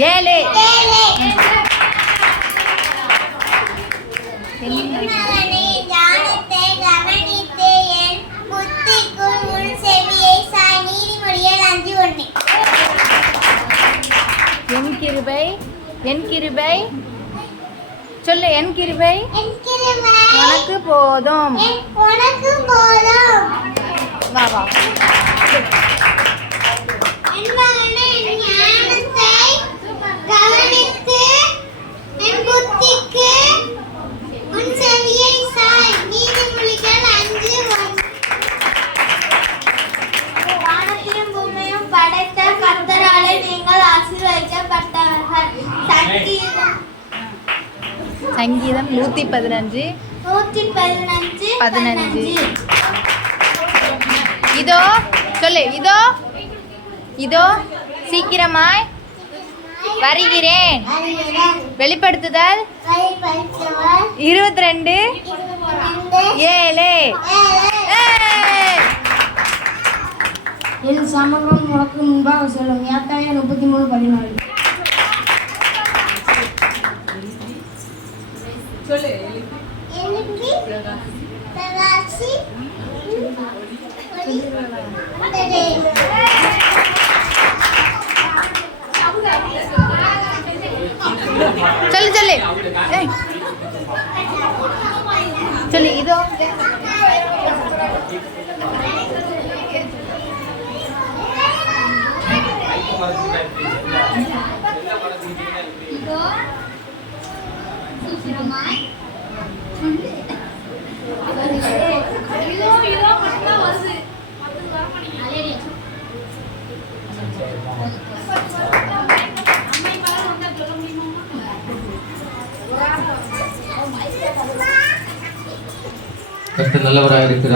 7 என் கிருபை சொல்லு. என் கிருபை உனக்கு போதும். வா வா. படைத்த கர்த்தராலே நீங்கள் ஆசீர்வதிக்கப்பட்டவர்கள். சங்கீதம் 115 15. இதோ சொல்லு. இதோ இதோ சீக்கிரமாய் வருகிறேன். வெளிப்படுத்துதல் 22 7. என் சமூகம் உனக்கு முன்பாக சொல்லும். யாத்தாயா 33:14. சொல்லு சொல்லு சொல்லு. இதோ கர்த்தர் நல்லவராக இருக்கிறார்.